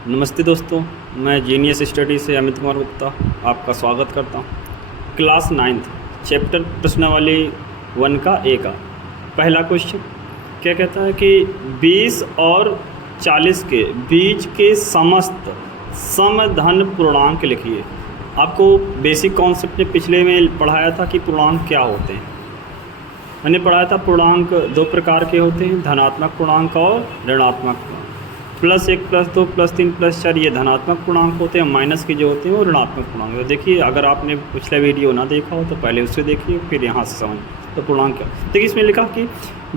नमस्ते दोस्तों, मैं जीनियस स्टडी से अमित कुमार गुप्ता आपका स्वागत करता हूँ। क्लास 9th चैप्टर प्रश्नावली 1 का ए का पहला क्वेश्चन क्या कहता है कि 20 और 40 के बीच के समस्त समधन पूर्णांक लिखिए। आपको बेसिक कॉन्सेप्ट में पिछले में पढ़ाया था कि पूर्णांक क्या होते हैं। मैंने पढ़ाया था पूर्णांक दो प्रकार के होते हैं, धनात्मक पूर्णांक और ऋणात्मक पूर्णांक। +1 +2 +3 +4 ये धनात्मक पूर्णांक होते हैं, माइनस के जो होते हैं वो ऋणात्मक पूर्णांक होते हैं। देखिए, अगर आपने पिछला वीडियो ना देखा हो तो पहले उससे देखिए, फिर यहाँ से समझ तो पूर्णांक क्या। देखिए इसमें लिखा कि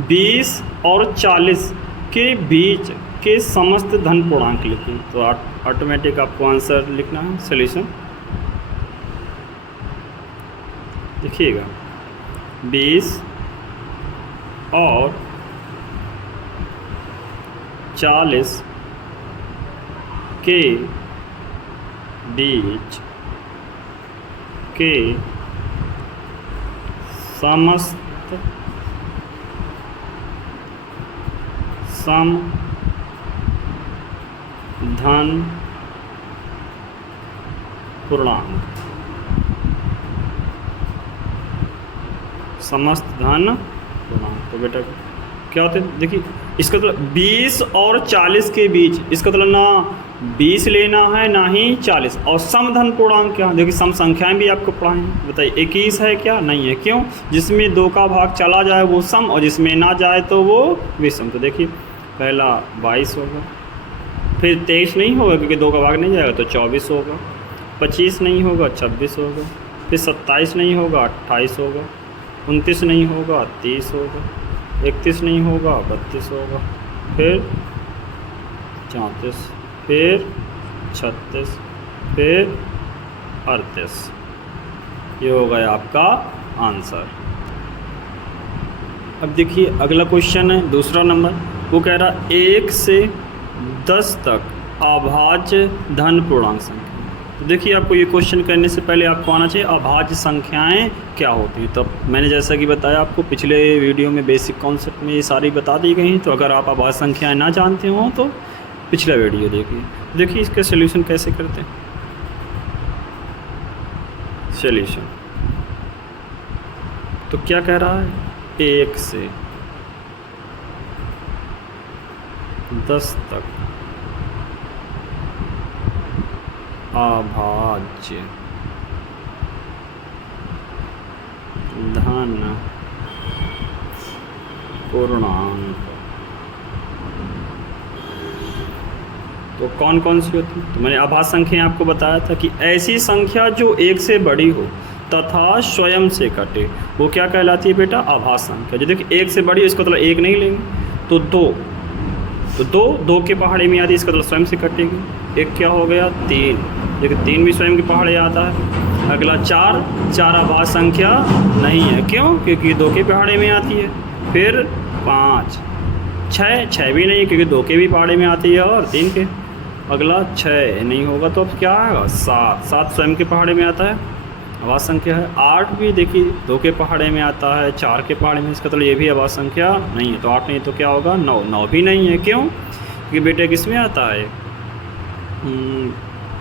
20 और 40 के बीच के समस्त धन पूर्णांक लिखिए। तो ऑटोमेटिक आपको आंसर लिखना है, सोल्यूशन देखिएगा। 20 और 40 के बीच के समस्त समधन पूर्णांक, समस्त धन पूर्णांक। तो बेटा क्या होते हैं, देखिए इसका मतलब 20 और 40 के बीच, इसका मतलब ना 20 लेना है ना ही 40। और समधन पूर्णांक क्या, देखिए सम संख्याएं भी आपको पढ़ाएं। बताइए 21 है क्या, नहीं है। क्यों? जिसमें 2 का भाग चला जाए वो सम, और जिसमें ना जाए तो वो विषम। तो देखिए पहला 22 होगा, फिर 23 नहीं होगा क्योंकि 2 का भाग नहीं जाएगा तो 24 होगा, 25 नहीं होगा 26 होगा, फिर 27 नहीं होगा 28 होगा, 29 नहीं होगा 30 होगा, 31 नहीं होगा 32 होगा, फिर 34, फिर 36, फिर 38। ये हो गया आपका आंसर। अब देखिए अगला क्वेश्चन है दूसरा नंबर। वो कह रहा 1 से 10 तक अभाज्य धन पूर्णांक संख्या। तो देखिए आपको ये क्वेश्चन करने से पहले आपको आना चाहिए अभाज्य संख्याएं क्या होती हैं। तो मैंने जैसा कि बताया आपको पिछले वीडियो में बेसिक कॉन्सेप्ट में ये सारी बता दी गई हैं। तो अगर आप अभाज्य संख्याएं ना जानते हो तो पिछला वीडियो देखिए। देखिए इसका सलूशन कैसे करते हैं। सलूशन तो क्या कह रहा है, 1 से 10 तक अभाज्य धन पूर्णांक तो कौन कौन सी होती है। तो मैंने अभाज्य संख्या आपको बताया था कि ऐसी संख्या जो 1 से बड़ी हो तथा स्वयं से कटे वो क्या कहलाती है बेटा, अभाज्य संख्या। जो देखिए 1 से बड़ी है इसका मतलब 1 नहीं लेंगे तो 2, तो 2 के पहाड़े में आती है, इसका मतलब स्वयं से कटेगी। 1 क्या हो गया 3, देखिए 3 भी स्वयं के पहाड़े आता है। अगला 4 अभाज्य संख्या नहीं है। क्यों? क्योंकि 2 के पहाड़े में आती है। फिर 5, 6 भी नहीं क्योंकि 2 के भी पहाड़े में आती है और 3 के। अगला 6 नहीं होगा तो अब क्या आएगा 7 स्वयं के पहाड़े में आता है, अभाज्य संख्या है। 8 भी देखिए 2 के पहाड़े में आता है, 4 के पहाड़े में, इसका मतलब ये भी अभाज्य संख्या नहीं है। तो 8 नहीं तो क्या होगा 9 भी नहीं है। क्यों? क्योंकि बेटे किस में आता है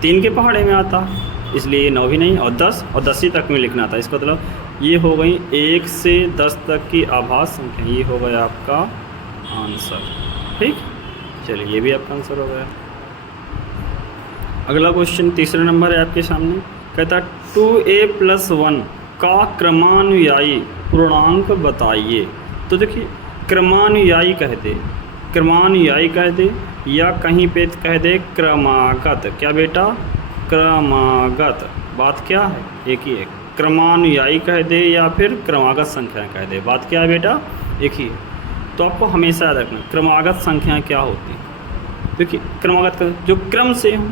3 के पहाड़े में आता है, इसलिए 9 भी नहीं। और 10 ही तक में लिखना था। इसका मतलब ये हो गई 1 से 10 तक की अभाज्य संख्या। ये हो गया आपका आंसर। ठीक, चलिए ये भी आपका आंसर हो गया। अगला क्वेश्चन तीसरा नंबर है आपके सामने। कहता 2a + 1 का क्रमानुयायी पूर्णांक बताइए। तो देखिए क्रमानुयायी कह दे या कहीं पे कह दे क्रमागत। क्या बेटा, क्रमागत। बात क्या है, एक ही है। क्रमानुयायी कह दे या फिर क्रमागत संख्या कह दे, बात क्या है बेटा, एक ही है। तो आपको हमेशा याद रखना क्रमागत संख्याएं क्या होती हैं। देखिए क्रमागत का जो क्रम से हो,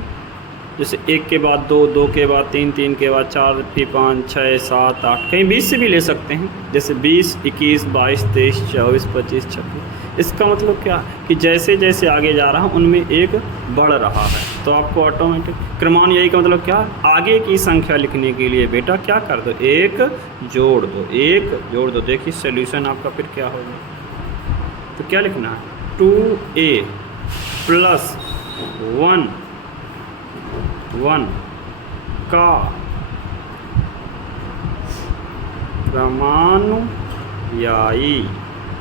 जैसे 1 के बाद 2, 2 के बाद 3, 3 के बाद 4, फिर 5, 6, 7, 8, कहीं 20 से भी ले सकते हैं। जैसे 20, 21, 22, 23, 24, 25, 26। इसका मतलब क्या कि जैसे जैसे आगे जा रहा हूँ उनमें एक बढ़ रहा है। तो आपको ऑटोमेटिक क्रमानुयायी का मतलब क्या, आगे की संख्या लिखने के लिए बेटा क्या कर दो, 1 जोड़ दो। देखिए सॉल्यूशन आपका फिर क्या होगा। तो क्या लिखना है, 2a + 1 1 का क्रमानुयायी,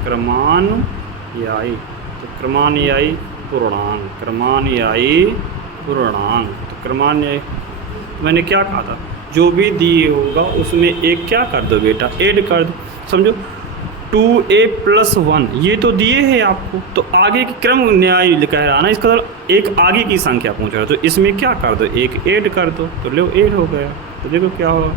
क्रमानुयायी, तो क्रमानुयायी पूर्णांक, क्रमानुयायी पूर्णांक, तो क्रमानुयायी मैंने क्या कहा था, जो भी दिए होगा उसमें एक क्या कर दो बेटा, ऐड कर दो। समझो 2a+1 ये तो दिए हैं आपको, तो आगे की क्रम न्याय कह रहा ना, इसका एक आगे की संख्या पूछ रहा है, तो इसमें क्या कर दो, एक ऐड कर दो, तो लो ऐड हो गया। तो देखो क्या होगा,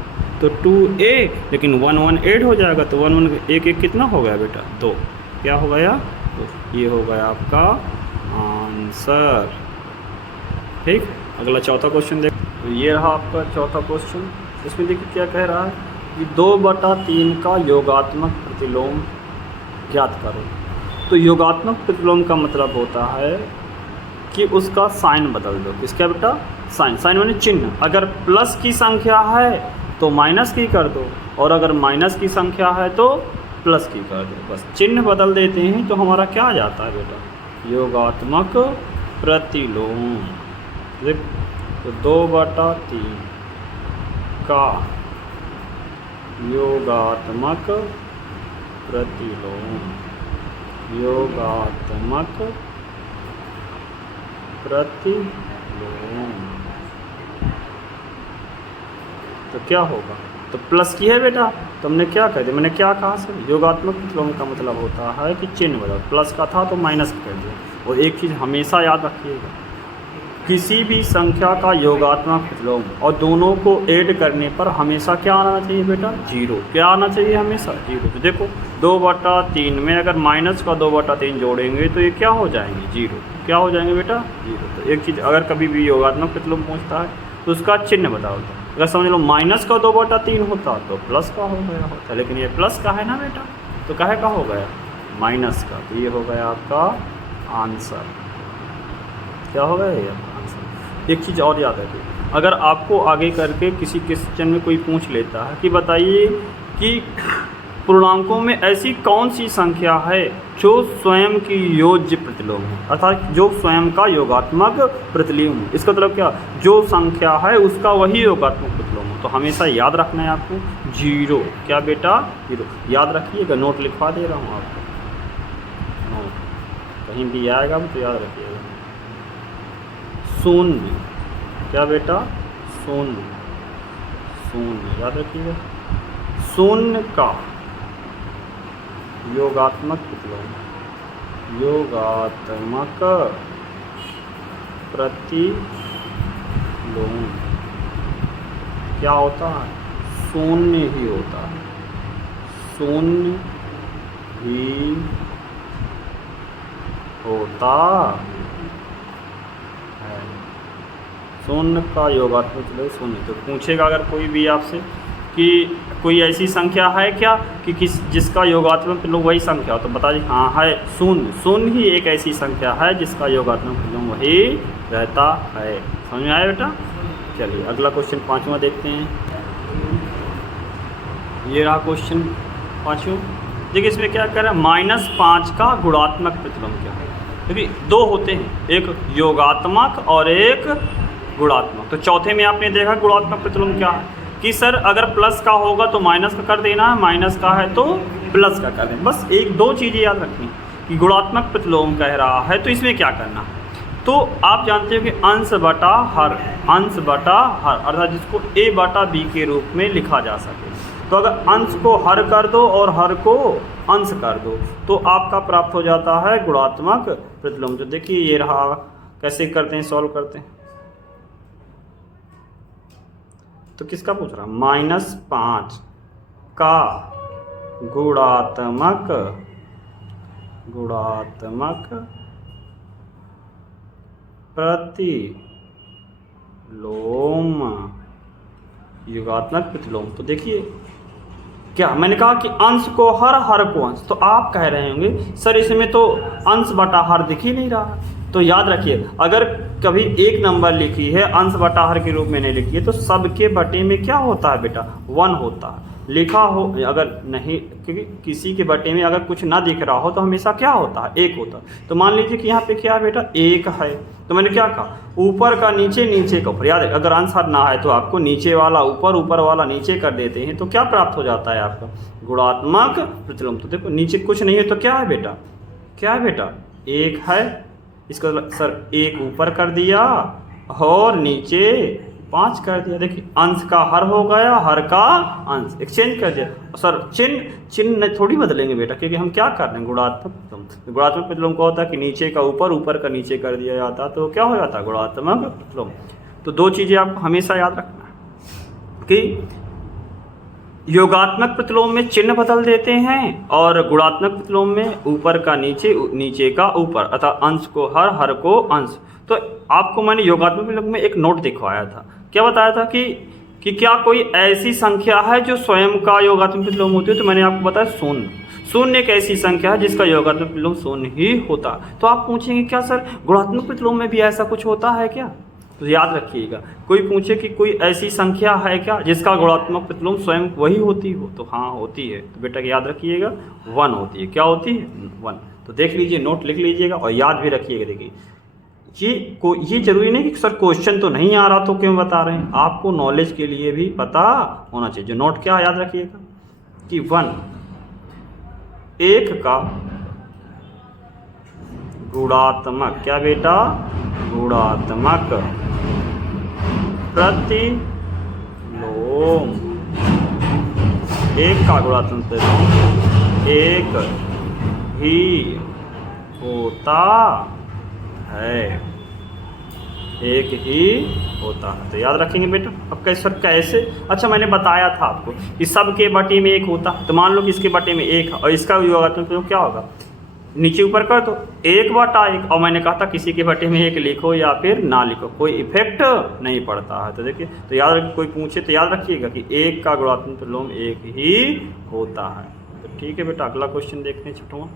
तो 2a लेकिन 1 1 ऐड हो जाएगा, तो 1 1 1 1 कितना हो गया बेटा, 2। क्या हो गया, तो ये हो गया आपका आंसर। ठीक, अगला चौथा क्वेश्चन देखो। तो ये रहा आपका चौथा क्वेश्चन। इसमें देखिए क्या कह रहा है कि 2/3 का योगात्मक प्रतिलोम ज्ञात करो। तो योगात्मक प्रतिलोम का मतलब होता है कि उसका साइन बदल दो। किसका बेटा, साइन, साइन माने चिन्ह। अगर प्लस की संख्या है तो माइनस की कर दो, और अगर माइनस की संख्या है तो प्लस की कर दो। बस चिन्ह बदल देते हैं तो हमारा क्या आ जाता है बेटा, योगात्मक प्रतिलोम। देख, तो 2/3 का योगात्मक प्रतिलोम, योगात्मक प्रतिलोम, तो क्या होगा, तो प्लस की है बेटा, तो हमने क्या कह दिया, मैंने क्या कहा सर, योगात्मक प्रतिलोम का मतलब होता है कि चिन्ह बदल, प्लस का था तो माइनस कर दिया। और एक चीज़ हमेशा याद रखिएगा, किसी भी संख्या का योगात्मक प्रतिलोम और दोनों को ऐड करने पर हमेशा क्या आना चाहिए बेटा, 0। क्या आना चाहिए, हमेशा 0। तो देखो 2/3 में अगर माइनस का 2/3 जोड़ेंगे तो ये क्या हो जाएंगे, 0। क्या हो जाएंगे बेटा, 0। तो एक चीज़, अगर कभी भी योगात्मक प्रतिलोम पूछता है तो उसका चिन्ह बदल दो। अगर समझ लो माइनस का 2/3 होता तो प्लस का हो गया होता, लेकिन ये प्लस का है ना बेटा, तो काहे का हो गया, माइनस का। तो ये हो गया आपका आंसर। क्या हो गया ये आंसर। एक चीज़ और याद रखिए, अगर आपको आगे करके किसी क्वेश्चन में कोई पूछ लेता है कि बताइए कि पूर्णांकों में ऐसी कौन सी संख्या है जो स्वयं की योज्य प्रतिलोम है, अर्थात जो स्वयं का योगात्मक प्रतिलोम है, इसका मतलब क्या, जो संख्या है उसका वही योगात्मक प्रतिलोम हो, तो हमेशा याद रखना है आपको 0। क्या बेटा, 0 याद रखिएगा, नोट लिखवा दे रहा हूँ आपको, नोट कहीं भी आएगा तो याद रखिएगा। 0, क्या बेटा, 0, 0 याद रखिएगा। 0 का योगात्मक प्रतिलोम, योगात्मक प्रतिलोम क्या होता है, 0 ही होता है, 0 ही होता है। 0 का योगात्मक प्रतिलोम 0। तो पूछेगा अगर कोई भी आपसे कि कोई ऐसी संख्या है क्या कि जिसका योगात्मक प्रतिलोम वही संख्या हो, तो बता दीजिए हाँ है 0। 0 ही एक ऐसी संख्या है जिसका योगात्मक प्रतिलोम वही रहता है। समझ में आया बेटा। चलिए अगला क्वेश्चन 5वां देखते हैं। ये रहा क्वेश्चन 5वां। देखिए इसमें क्या कह रहा है, -5 का गुणात्मक प्रतिलोम क्या है। क्योंकि 2 होते हैं, एक योगात्मक और एक गुणात्मक। तो चौथे में आपने देखा गुणात्मक प्रतिलोम क्या है कि सर अगर प्लस का होगा तो माइनस का कर देना है, माइनस का है तो प्लस का कर देना। बस 1-2 चीज़ें याद रखनी कि गुणात्मक प्रतिलोम कह रहा है तो इसमें क्या करना है। तो आप जानते हो कि अंश बटा हर, अंश बटा हर अर्थात जिसको a/b के रूप में लिखा जा सके। तो अगर अंश को हर कर दो और हर को अंश कर दो तो आपका प्राप्त हो जाता है गुणात्मक प्रतिलोम। तो देखिए ये रहा, कैसे करते हैं, सॉल्व करते हैं। तो किसका पूछ रहा, -5 का गुणात्मक प्रतिलोम, योगात्मक प्रतिलोम। तो देखिए क्या मैंने कहा कि अंश को हर, हर को अंश। तो आप कह रहे होंगे सर इसमें तो अंश बटा हर दिख ही नहीं रहा। तो याद रखिए अगर कभी एक नंबर लिखी है अंश बटा हर के रूप में नहीं लिखी है तो सबके बटे में क्या होता है बेटा, 1 होता है। लिखा हो, अगर नहीं, क्योंकि किसी के बटे में अगर कुछ ना दिख रहा हो तो हमेशा क्या होता है, एक होता है। तो मान लीजिए कि यहाँ पे क्या है बेटा, एक है, तो मैंने क्या कहा, ऊपर का नीचे, नीचे का ऊपर। याद है, अगर आंसर ना है तो आपको नीचे वाला ऊपर, ऊपर वाला नीचे कर देते हैं, तो क्या प्राप्त हो जाता है आपका, गुणात्मक प्रतिलोम। तो देखो नीचे कुछ नहीं है तो क्या है बेटा, क्या है बेटा, एक है। इसका सर एक ऊपर कर दिया और नीचे 5 कर दिया। देखिए अंश का हर हो गया, हर का अंश, एक्सचेंज कर दिया। सर चिन्ह थोड़ी बदलेंगे बेटा, क्योंकि हम क्या कर रहे हैं, गुणात्मक प्रतिलोम। गुणात्मक प्रतिलोम क्या होता है कि नीचे का ऊपर, ऊपर का नीचे कर दिया जाता, तो क्या हो जाता है, गुणात्मक प्रतिलोम। तो 2 चीज़ें आपको हमेशा याद रखना है कि योगात्मक प्रतिलोम में चिन्ह बदल देते हैं और गुणात्मक प्रतिलोम में ऊपर का नीचे, नीचे का ऊपर, अर्थात अंश को हर, हर को अंश। तो आपको मैंने योगात्मक प्रतिलोम में एक नोट दिखवाया था, क्या बताया था कि क्या कोई ऐसी संख्या है जो स्वयं का योगात्मक प्रतिलोम होती है, तो मैंने आपको बताया शून्य। शून्य एक ऐसी संख्या है जिसका योगात्मक प्रतिलोम शून्य ही होता। तो आप पूछेंगे क्या सर गुणात्मक प्रतिलोम में भी ऐसा कुछ होता है क्या, तो याद रखिएगा, कोई पूछे कि कोई ऐसी संख्या है क्या जिसका गुणात्मक प्रतिलोम स्वयं वही होती हो, तो हाँ होती है। तो बेटा याद रखिएगा 1 होती है। क्या होती है, 1। तो देख लीजिए, नोट लिख लीजिएगा और याद भी रखिएगा। देखिए ये जरूरी नहीं कि सर क्वेश्चन तो नहीं आ रहा तो क्यों बता रहे हैं, आपको नॉलेज के लिए भी पता होना चाहिए। जो नोट क्या याद रखिएगा कि 1 एक का गुणात्मक, क्या बेटा, गुणात्मक प्रतिलोम, एक का गुणात्मक प्रतिलोम एक ही होता है, एक ही होता है। तो याद रखेंगे बेटा। अब कैसे सर कैसे, अच्छा मैंने बताया था आपको कि सबके बटे में एक होता है। तो मान लो कि इसके बटे में एक है और इसका योगात्मक प्रतिलोम क्या होगा, नीचे ऊपर कर दो, 1/1। और मैंने कहा था किसी के बटे में एक लिखो या फिर ना लिखो, कोई इफेक्ट नहीं पड़ता है। तो देखिए, तो याद रखिए, कोई पूछे तो याद रखिएगा कि एक का गुणात्मक प्रतिलोम एक ही होता है। तो ठीक है बेटा, अगला क्वेश्चन देखते हैं छठवां।